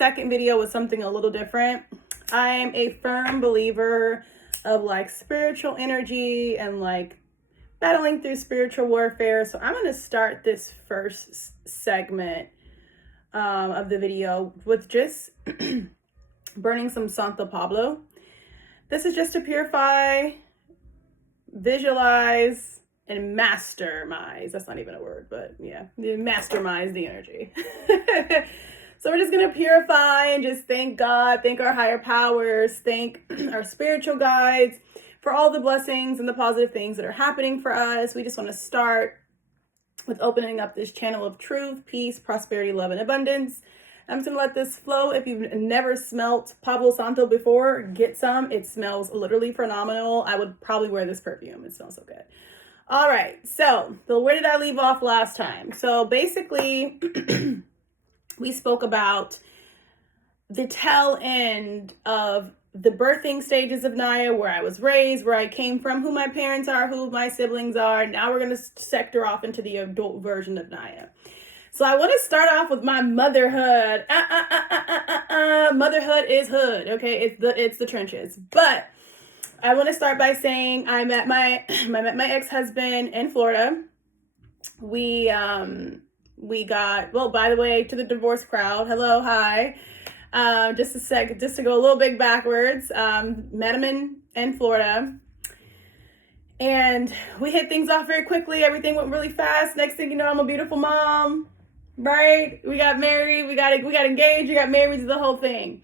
second video was something a little different. I am a firm believer of like spiritual energy and like battling through spiritual warfare. So I'm going to start this first segment of the video with just burning some Santo Pablo. This is just to purify, visualize, and mastermize. That's not even a word, but yeah, mastermize the energy. So we're just going to purify and just thank God, thank our higher powers, thank our spiritual guides for all the blessings and the positive things that are happening for us. We just want to start with opening up this channel of truth, peace, prosperity, love, and abundance. I'm just going to let this flow. If you've never smelt Pablo Santo before, get some. It smells literally phenomenal. I would probably wear this perfume. It smells so good. All right. So where did I leave off last time? So basically, we spoke about the tail end of the birthing stages of Naya, where I was raised, where I came from, who my parents are, who my siblings are. Now we're going to sector off into the adult version of Naya. So I want to start off with my motherhood. Motherhood is hood, okay? It's the trenches. But I want to start by saying I met my ex-husband in Florida. We got, well, by the way, to the divorce crowd, hello, hi. Just to go a little bit backwards, met him in Florida, and we hit things off very quickly. Everything went really fast. Next thing you know, I'm a beautiful mom, right? We got married, we got engaged, we got married, to the whole thing.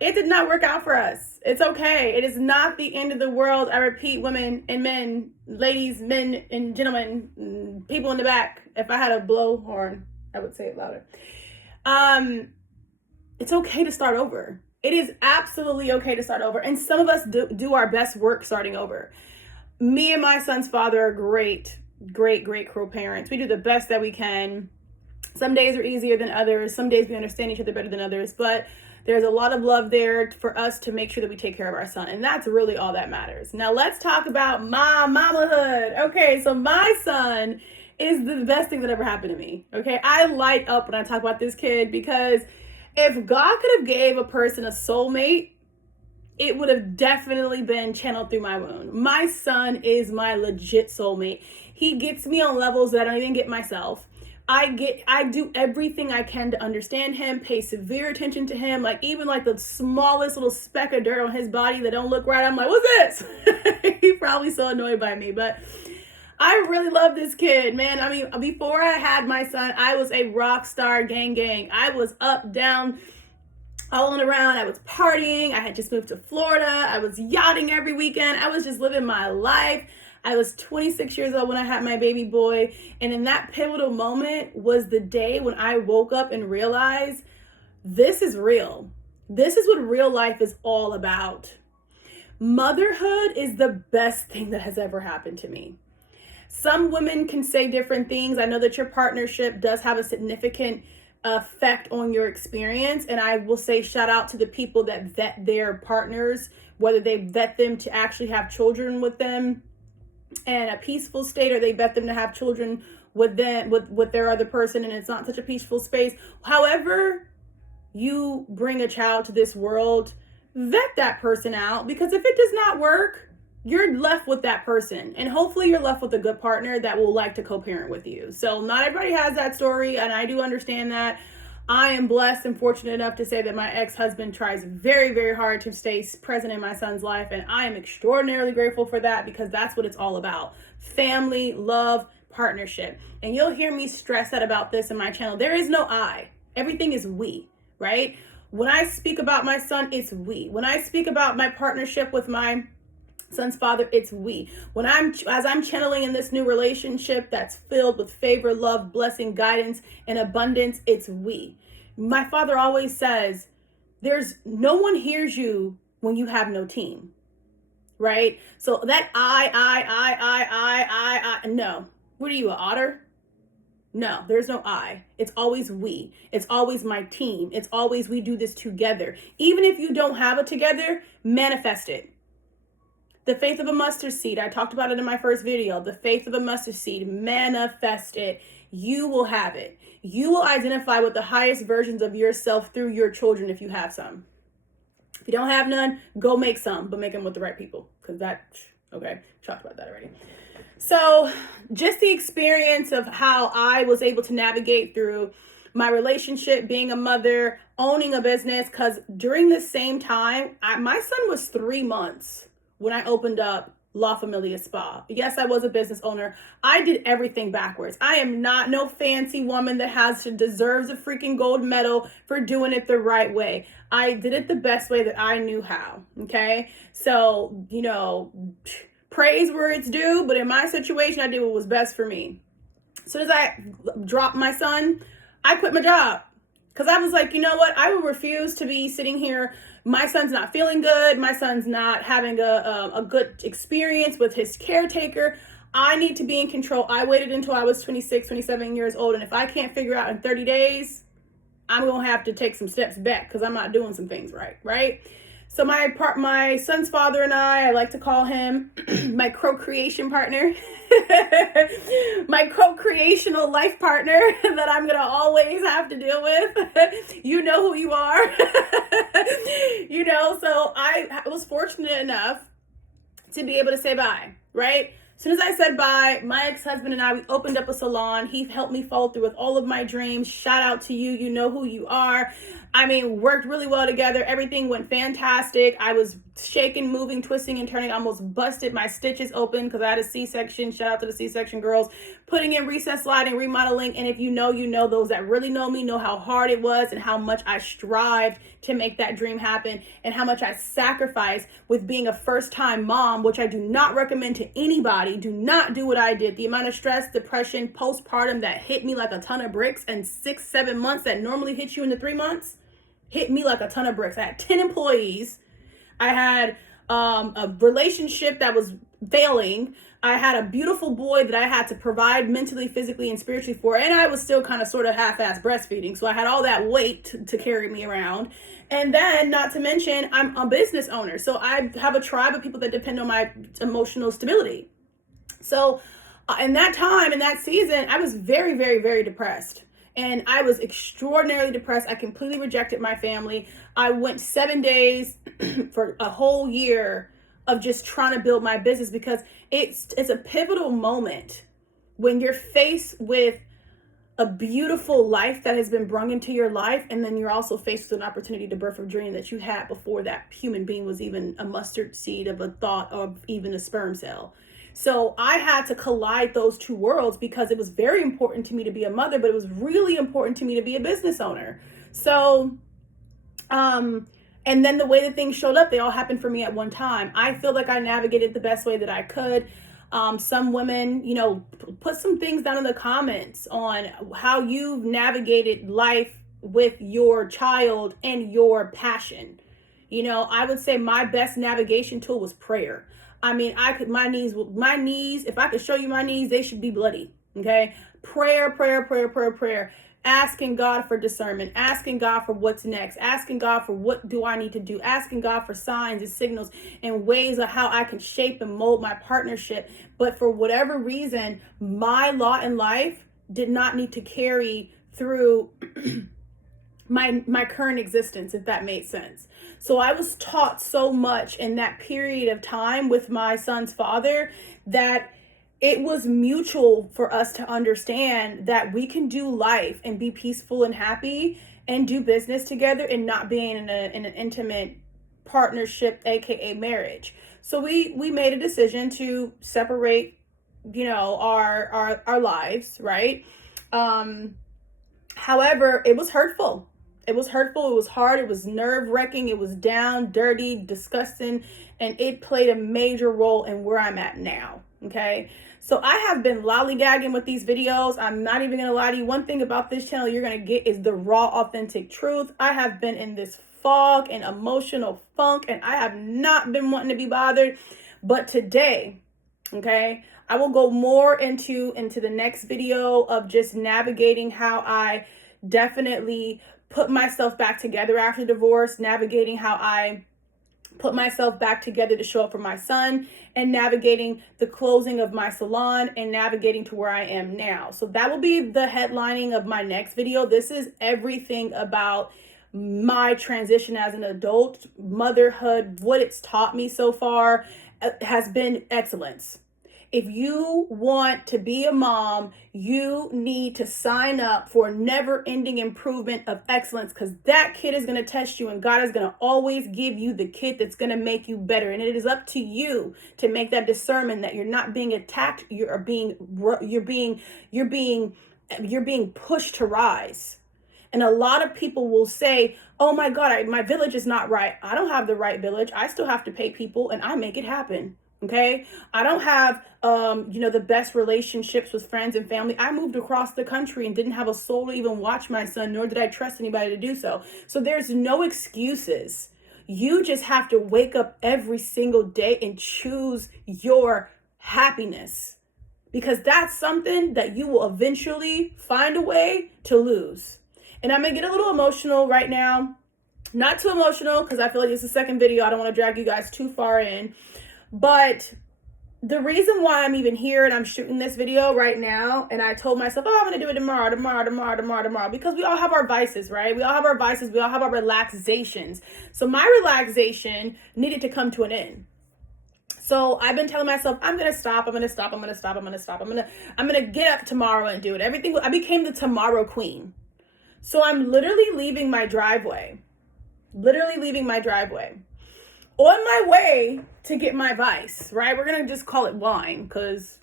It did not work out for us. It's okay. It is not the end of the world. I repeat, women and men, ladies, men and gentlemen, people in the back. If I had a blowhorn, I would say it louder. It's okay to start over. It is absolutely okay to start over. And some of us do our best work starting over. Me and my son's father are great co-parents. We do the best that we can. Some days are easier than others. Some days we understand each other better than others. But there's a lot of love there for us to make sure that we take care of our son. And that's really all that matters. Now let's talk about my mamahood. Okay, so my son is the best thing that ever happened to me. Okay, I light up when I talk about this kid, because if God could have gave a person a soulmate, it would have definitely been channeled through my womb. My son is my legit soulmate. He gets me on levels that I don't even get myself. I do everything I can to understand him, pay severe attention to him. Like even like the smallest little speck of dirt on his body that don't look right, I'm like, what's this? He's probably so annoyed by me, but I really love this kid, man. I mean, before I had my son, I was a rock star gang. I was up, down, all on around. I was partying. I had just moved to Florida. I was yachting every weekend. I was just living my life. I was 26 years old when I had my baby boy. And in that pivotal moment was the day when I woke up and realized this is real. This is what real life is all about. Motherhood is the best thing that has ever happened to me. Some women can say different things. I know that your partnership does have a significant effect on your experience. And I will say shout out to the people that vet their partners, whether they vet them to actually have children with them in a peaceful state, or they vet them to have children with them, with their other person, and it's not such a peaceful space. However you bring a child to this world, vet that person out, because if it does not work, you're left with that person, and hopefully you're left with a good partner that will like to co-parent with you. So not everybody has that story, and I do understand that. I am blessed and fortunate enough to say that my ex-husband tries very, very hard to stay present in my son's life, and I am extraordinarily grateful for that, because that's what it's all about. Family, love, partnership. And you'll hear me stress that about this in my channel. There is no I. Everything is we, right? When I speak about my son, it's we. When I speak about my partnership with my son's father, it's we. As I'm channeling in this new relationship that's filled with favor, love, blessing, guidance, and abundance, it's we. My father always says, there's no one hears you when you have no team, right? So that I, no. What are you, an otter? No, there's no I. It's always we. It's always my team. It's always we do this together. Even if you don't have it together, manifest it. The faith of a mustard seed. I talked about it in my first video. The faith of a mustard seed. Manifest it. you will have it. You will identify with the highest versions of yourself through your children if you have some. If you don't have none, go make some, but make them with the right people. Because okay, talked about that already. So just the experience of how I was able to navigate through my relationship, being a mother, owning a business, because during the same time, my son was 3 months when I opened up La Familia Spa. Yes, I was a business owner. I did everything backwards. I am not no fancy woman that deserves a freaking gold medal for doing it the right way. I did it the best way that I knew how. Okay. So, praise where it's due, but in my situation, I did what was best for me. As soon as I dropped my son, I quit my job. Because I was like, you know what? I will refuse to be sitting here. My son's not feeling good. My son's not having a good experience with his caretaker. I need to be in control. I waited until I was 26, 27 years old. And if I can't figure out in 30 days, I'm going to have to take some steps back because I'm not doing some things right? So my son's father and I like to call him my co-creation partner, my co-creational life partner that I'm going to always have to deal with. You know who you are. So I was fortunate enough to be able to say bye, right? As soon as I said bye, my ex-husband and I, we opened up a salon. He helped me follow through with all of my dreams. Shout out to you. You know who you are. Worked really well together. Everything went fantastic. I was shaking, moving, twisting, and turning. Almost busted my stitches open because I had a C-section. Shout out to the C-section girls. Putting in recess sliding, remodeling. And if you know, those that really know me know how hard it was and how much I strived to make that dream happen and how much I sacrificed with being a first-time mom, which I do not recommend to anybody. Do not do what I did. The amount of stress, depression, postpartum that hit me like a ton of bricks, and 6-7 months that normally hit you in the 3 months hit me like a ton of bricks. I had 10 employees. I had a relationship that was failing. I had a beautiful boy that I had to provide mentally, physically, and spiritually for. And I was still kind of sort of half-ass breastfeeding. So I had all that weight to carry me around. And then, not to mention, I'm a business owner. So I have a tribe of people that depend on my emotional stability. So in that time, in that season, I was very, very, very depressed. And I was extraordinarily depressed. I completely rejected my family. I went 7 days for a whole year of just trying to build my business because it's a pivotal moment when you're faced with a beautiful life that has been brung into your life, and then you're also faced with an opportunity to birth a dream that you had before that human being was even a mustard seed of a thought of even a sperm cell. So I had to collide those two worlds because it was very important to me to be a mother, but it was really important to me to be a business owner. So, and then the way that things showed up, they all happened for me at one time. I feel like I navigated the best way that I could. Some women, put some things down in the comments on how you've navigated life with your child and your passion. I would say my best navigation tool was prayer. My knees, if I could show you my knees, they should be bloody. Okay. Prayer. Asking God for discernment, asking God for what's next, asking God for what do I need to do, asking God for signs and signals and ways of how I can shape and mold my partnership. But for whatever reason, my lot in life did not need to carry through my current existence, if that made sense. So I was taught so much in that period of time with my son's father that it was mutual for us to understand that we can do life and be peaceful and happy and do business together and not being in an intimate partnership, aka marriage. So we made a decision to separate, our lives, right? However, it was hurtful. It was hard, it was nerve-wracking, it was down, dirty, disgusting, and it played a major role in where I'm at now, okay? So I have been lollygagging with these videos. I'm not even going to lie to you. One thing about this channel you're going to get is the raw, authentic truth. I have been in this fog and emotional funk, and I have not been wanting to be bothered. But today, okay, I will go more into the next video of just navigating how I definitely put myself back together after divorce, navigating how I put myself back together to show up for my son, and navigating the closing of my salon and navigating to where I am now. So that will be the headlining of my next video. This is everything about my transition as an adult, motherhood, what it's taught me so far has been excellence. If you want to be a mom, you need to sign up for never-ending improvement of excellence, because that kid is going to test you, and God is going to always give you the kid that's going to make you better. And it is up to you to make that discernment that you're not being attacked, you're being pushed to rise. And a lot of people will say, oh my God, my village is not right. I don't have the right village. I still have to pay people, and I make it happen. Okay. I don't have, the best relationships with friends and family. I moved across the country and didn't have a soul to even watch my son, nor did I trust anybody to do so. So there's no excuses. You just have to wake up every single day and choose your happiness, because that's something that you will eventually find a way to lose. And I'm going to get a little emotional right now. Not too emotional, because I feel like it's the second video. I don't want to drag you guys too far in. But the reason why I'm even here and I'm shooting this video right now, and I told myself, oh, I'm going to do it tomorrow, because we all have our vices, right? We all have our vices. We all have our relaxations. So my relaxation needed to come to an end. So I've been telling myself, I'm going to stop. I'm going to get up tomorrow and do it. I became the tomorrow queen. So I'm literally leaving my driveway. On my way to get my vice, right? We're going to just call it wine, because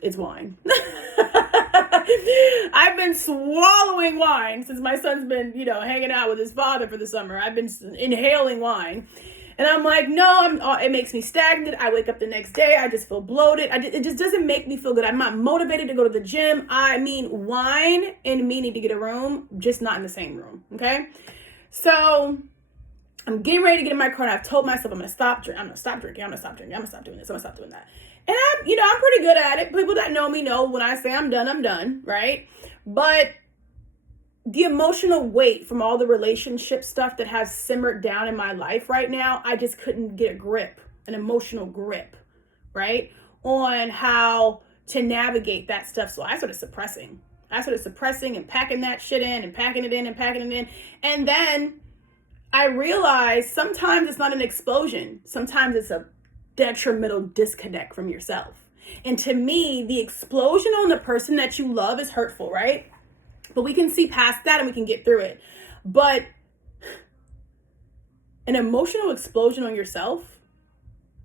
it's wine. I've been swallowing wine since my son's been, hanging out with his father for the summer. I've been inhaling wine. And I'm like, no, it makes me stagnant. I wake up the next day, I just feel bloated. It just doesn't make me feel good. I'm not motivated to go to the gym. I mean, wine and me need to get a room, just not in the same room, okay? So I'm getting ready to get in my car, and I've told myself I'm going to stop drinking. I'm going to stop doing this. I'm going to stop doing that. And I'm pretty good at it. People that know me know when I say I'm done, right? But the emotional weight from all the relationship stuff that has simmered down in my life right now, I just couldn't get an emotional grip, right? On how to navigate that stuff. So I started suppressing and packing that shit in and packing it in. And then I realized sometimes it's not an explosion. Sometimes it's a detrimental disconnect from yourself. And to me, the explosion on the person that you love is hurtful, right? But we can see past that and we can get through it. But an emotional explosion on yourself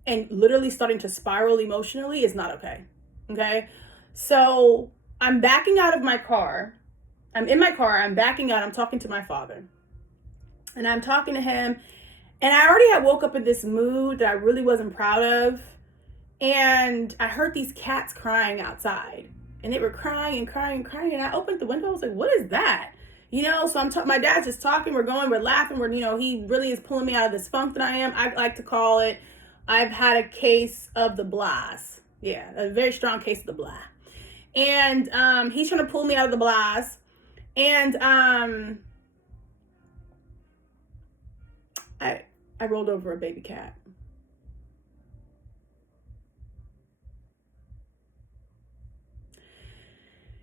and literally starting to spiral emotionally is not okay. Okay? So I'm backing out of my car. I'm in my car. I'm backing out. I'm talking to my father. And I'm talking to him, and I already had woke up in this mood that I really wasn't proud of. And I heard these cats crying outside, and they were crying. And I opened the window. I was like, what is that? So my dad's just talking. We're laughing. He really is pulling me out of this funk that I am. I like to call it, I've had a case of the blahs. Yeah, a very strong case of the blah. And he's trying to pull me out of the blahs. And I rolled over a baby cat.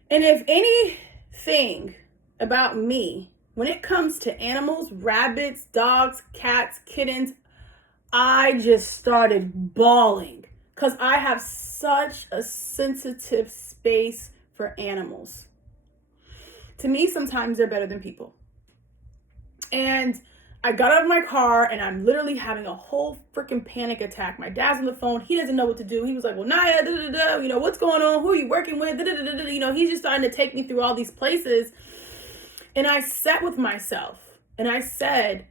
And if anything about me, when it comes to animals, rabbits, dogs, cats, kittens, I just started bawling, because I have such a sensitive space for animals. To me, sometimes they're better than people. And I got out of my car, and I'm literally having a whole freaking panic attack. My dad's on the phone. He doesn't know what to do. He was like, well, Naya, what's going on? Who are you working with? He's just starting to take me through all these places. And I sat with myself, and I said,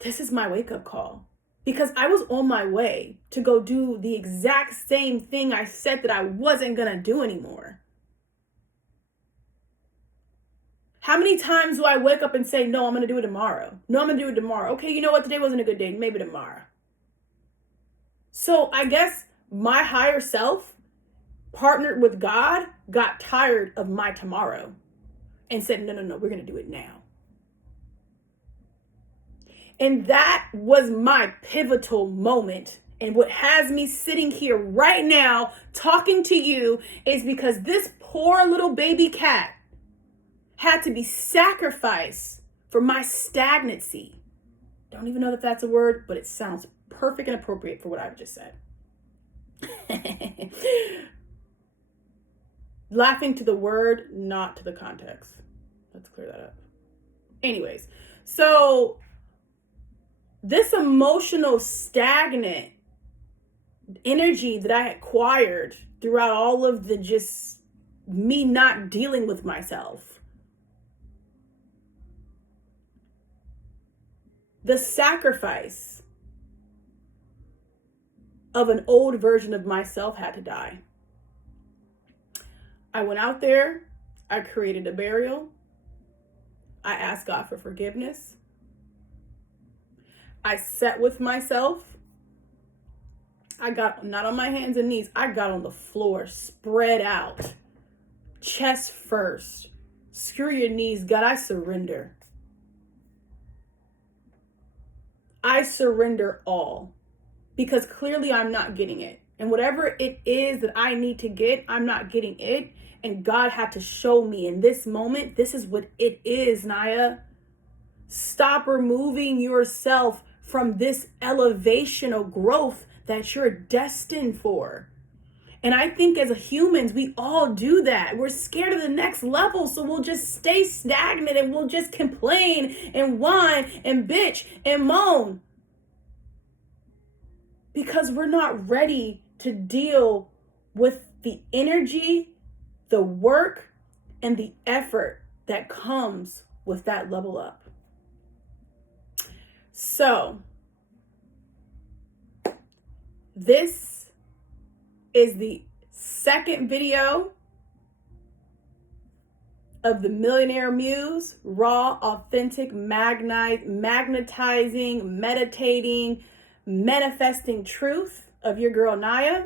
this is my wake-up call. Because I was on my way to go do the exact same thing I said that I wasn't going to do anymore. How many times do I wake up and say, no, I'm going to do it tomorrow? Okay, you know what? Today wasn't a good day. Maybe tomorrow. So I guess my higher self, partnered with God, got tired of my tomorrow and said, no, we're going to do it now. And that was my pivotal moment. And what has me sitting here right now talking to you is because this poor little baby cat had to be sacrificed for my stagnancy. Don't even know that that's a word, but it sounds perfect and appropriate for what I've just said. Laughing to the word, not to the context. Let's clear that up. Anyways, so this emotional stagnant energy that I acquired throughout all of the just me not dealing with myself, the sacrifice of an old version of myself had to die. I went out there, I created a burial, I asked God for forgiveness, I sat with myself, I got not on my hands and knees, I got on the floor, spread out, chest first, screw your knees, God, I surrender. I surrender all, because clearly I'm not getting it. And whatever it is that I need to get, I'm not getting it. And God had to show me in this moment, this is what it is, Naya. Stop removing yourself from this elevational growth that you're destined for. And I think as humans, we all do that. We're scared of the next level, so we'll just stay stagnant and we'll just complain and whine and bitch and moan. Because we're not ready to deal with the energy, the work, and the effort that comes with that level up. So, this is the second video of the Millionaire Muse, raw, authentic, magnetizing, meditating, manifesting truth of your girl Naya.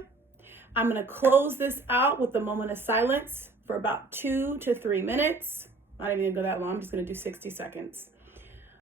I'm going to close this out with a moment of silence for about 2 to 3 minutes. Not even going to go that long. I'm just going to do 60 seconds.